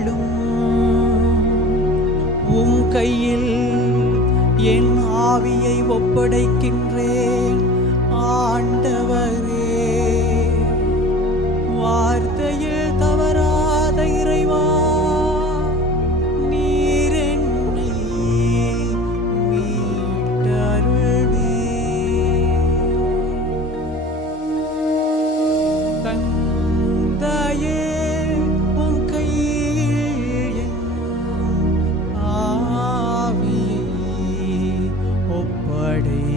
நாட்களும் உம் கையில் என் ஆவியை ஒப்படைக்கின்றேன் ஆண்டவரே. வார்த்தையில் தவறாத இறைவா, நீர் என்னை மீட்டருள்வீர். தந்தையே, உம் கையில் என் ஆவியை ஒப்படைக்கின்றேன்.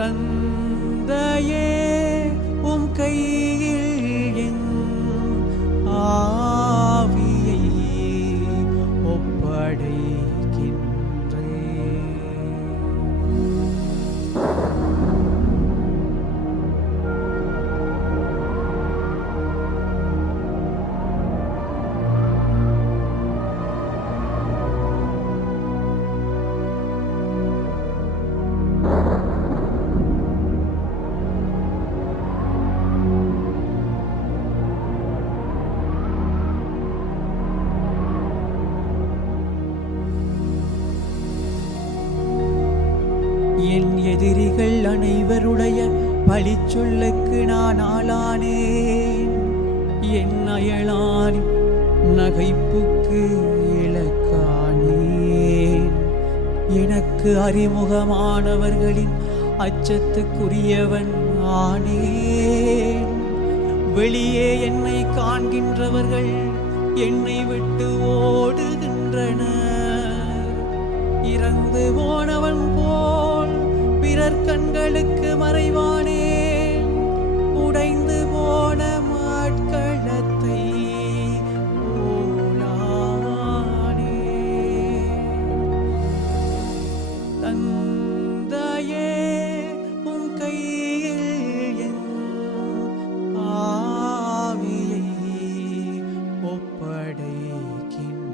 தந்தையே, உம் கையில் என் ஆவியை ஒப்படைக்கின்றேன். என் எதிரிகள் அனைவருடைய பழிச்சொல்லுக்கு நான் ஆளானேன். என் அயலான் நகைப்புக்கு இலக்கானேன். எனக்கு அறிமுகமானவர்களின் அச்சத்துக்குரியவன் ஆனேன். வெளியே என்னை காண்கின்றவர்கள் என்னை விட்டு ஓடுகின்றனர். இறந்து போனவன் போல் பிறர் கண்களுக்கு மறைவானேன். உடைந்து போன மாட்களத்தை போலானேன். தந்தையே, உம் கையில் என் ஆவியை ஒப்படைக்கின்றேன்.